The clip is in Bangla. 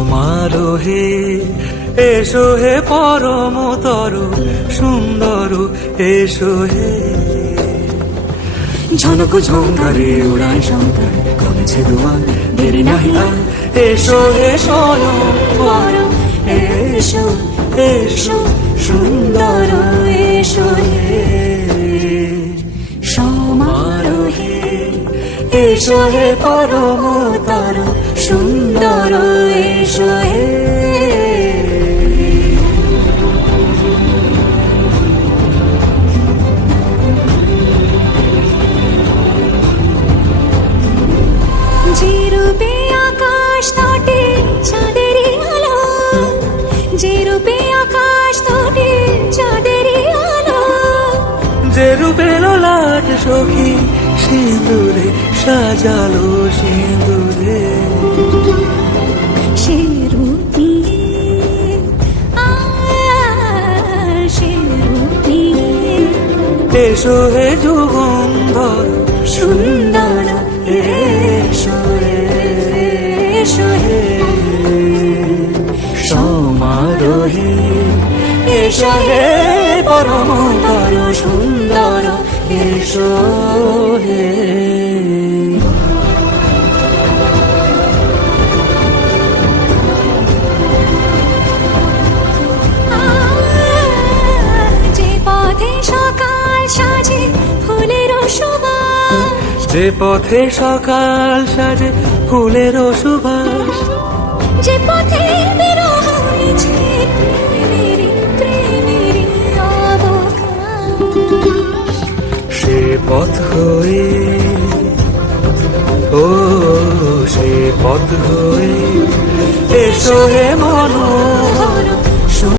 সমারোহে এসো হে পরমতর সুন্দর এসো হে। ঝনক ঝঙ্কারে উড়ায় শঙ্কর করেছে দুয়ার দেরি নাহি আর। এসো হে স্বয়ং বর এসো এসো সুন্দর এসো হে। সমারোহে এসো হে পরমতর সুন্দর এসো হে। যে রূপে আকাশ তটে চাঁদেরই আলো, যে রূপে আকাশ তটে চাঁদেরই আলো, যে রূপে ললাট সখী সিঁদুরে সাজালো সিঁদুরে। সে রূপী সে রূপী এসো হে যুগন্ধর সুন্দর এসো এসো হে। সমারোহে এসো হে পরমতর সুন্দর এসো হে। যে পথে সকাল সাজে ফুলের সুবাস, যে পথে সকাল সাজে ফুলের সুবাস, যে পথে বিরহ মিছে প্রেমেরই প্রেমেরই অবকাশ, সে পথ হয়ে ও সে পথ হয়ে এসো হে মন